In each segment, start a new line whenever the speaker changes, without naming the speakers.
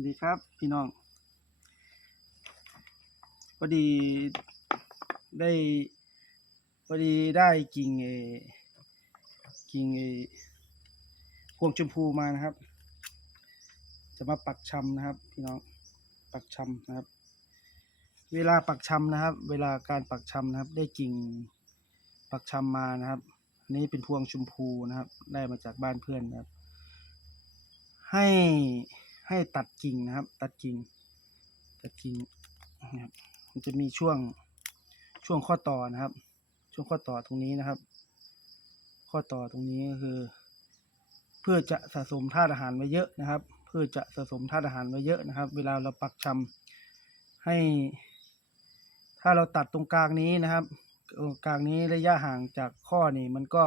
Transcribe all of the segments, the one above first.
สวัสดีครับพี่น้องพอดีได้พอดีได้กิ่งเอกิ่งเอพวงชมพูมานะครับ จะมาปักชำนะครับ พี่น้องปักชำนะครับ เวลาปักชำนะครับ เวลาการปักชำนะครับ ได้กิ่งปักชำมานะครับอันนี้เป็นพวงชมพูนะครับ ได้มาจากบ้านเพื่อนนะครับ ให้ ให้ตัดกิ่งนะครับ ตัดกิ่ง ตัดกิ่งนะครับมันจะมีช่วงช่วงข้อต่อนะครับ ช่วงข้อต่อตรงนี้นะครับ ข้อต่อตรงนี้ก็คือ เพื่อจะสะสมธาตุอาหารไว้เยอะนะครับ เพื่อจะสะสมธาตุอาหารไว้เยอะนะครับ เวลาเราปักชำให้ ถ้าเราตัดตรงกลางนี้นะครับตรงกลางนี้ระยะห่างจากข้อนี่มันก็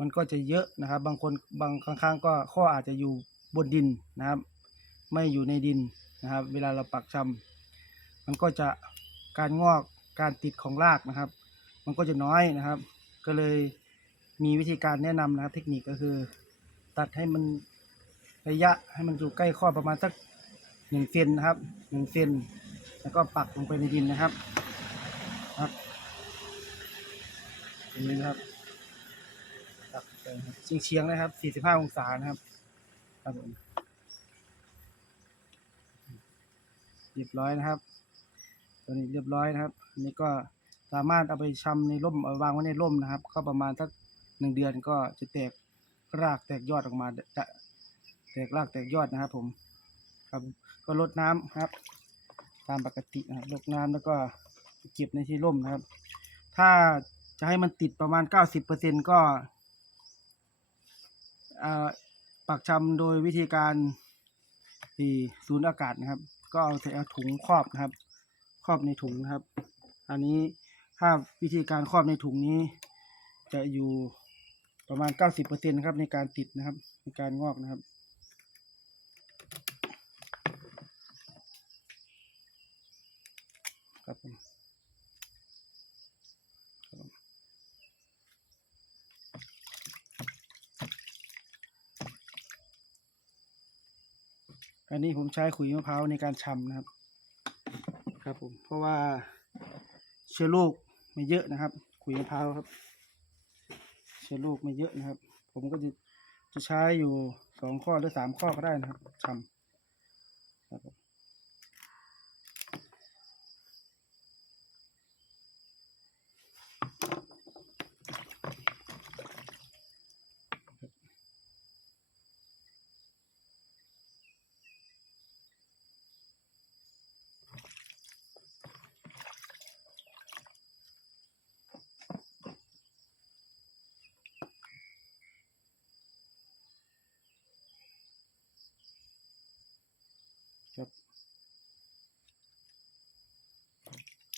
มันก็จะเยอะนะครับ บางคนบางครั้งๆก็ข้ออาจจะอยู่บนดินนะครับ ไม่อยู่ในดินนะครับ เวลาเราปักชำมันก็จะการงอกการติดของรากนะครับ มันก็จะน้อยนะครับ ก็เลยมีวิธีการแนะนำนะครับ เทคนิคก็คือ ตัดให้มันระยะให้มันอยู่ใกล้ข้อประมาณสักหนึ่งเซนนะครับหนึ่งเซนแล้วก็ปักลงไปในดินนะครับครับตรงนี้นะครับปักไปเฉียงๆนะครับสี่สิบห้าองศานะครับครับผม เรียบร้อยนะครับ ตัวนี้เรียบร้อยนะครับอันนี้ก็สามารถเอาไปชำในร่มเอาวางไว้ในร่มนะครับ ก็ประมาณสักหนึ่งเดือนก็จะแตกรากแตกยอดออกมาจะแตกรากแตกยอดนะครับ ผมครับก็ลดน้ำครับ ตามปกตินะครับลดน้ำแล้วก็เก็บในที่ร่มนะครับ ถ้าจะให้มันติดประมาณเก้าสิบเปอร์เซ็นก็อ่าปักชำโดยวิธีการ ที่ศูนย์อากาศนะครับ ก็เอาใส่ถุงครอบนะครับ ครอบในถุงนะครับ อันนี้ถ้าวิธีการครอบในถุงนี้ จะอยู่ประมาณเก้าสิบเปอร์เซ็นครับในการติดนะครับ ในการงอกนะครับครับผมครับผม อันนี้ผมใช้ขุยมะพร้าวในการชำนะครับ ครับผมเพราะว่าเชื้อโรคไม่เยอะนะครับ ขุยมะพร้าวครับ เชื้อโรคไม่เยอะนะครับ ผมก็จะจะใช้อยู่สองข้อหรือสามข้อก็ได้นะครับชำ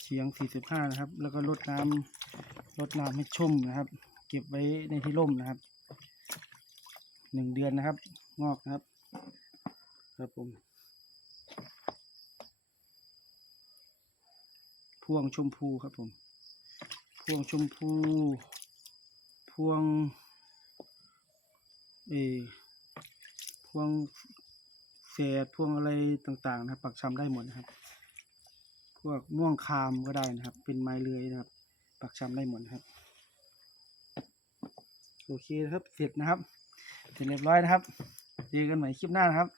เฉียง 45 นะครับ แล้วก็ลดน้ำลดน้ำให้ชุ่มนะครับ เก็บไว้ในที่ร่มนะครับหนึ่งเดือนนะครับ งอกนะครับ ครับผมพวงชมพูครับผม พวงชมพู พวง เอพวงเศษพวงอะไรต่างๆ นะครับ ปักชำได้หมดนะครับ วกม่วงคามก็ได้นะครับ เป็นไม้เลื้อยนะครับ ปักชำได้หมดครับ โอเคครับ เสร็จนะครับ เสร็จเรียบร้อยนะครับ เจอกันใหม่คลิปหน้านะครับ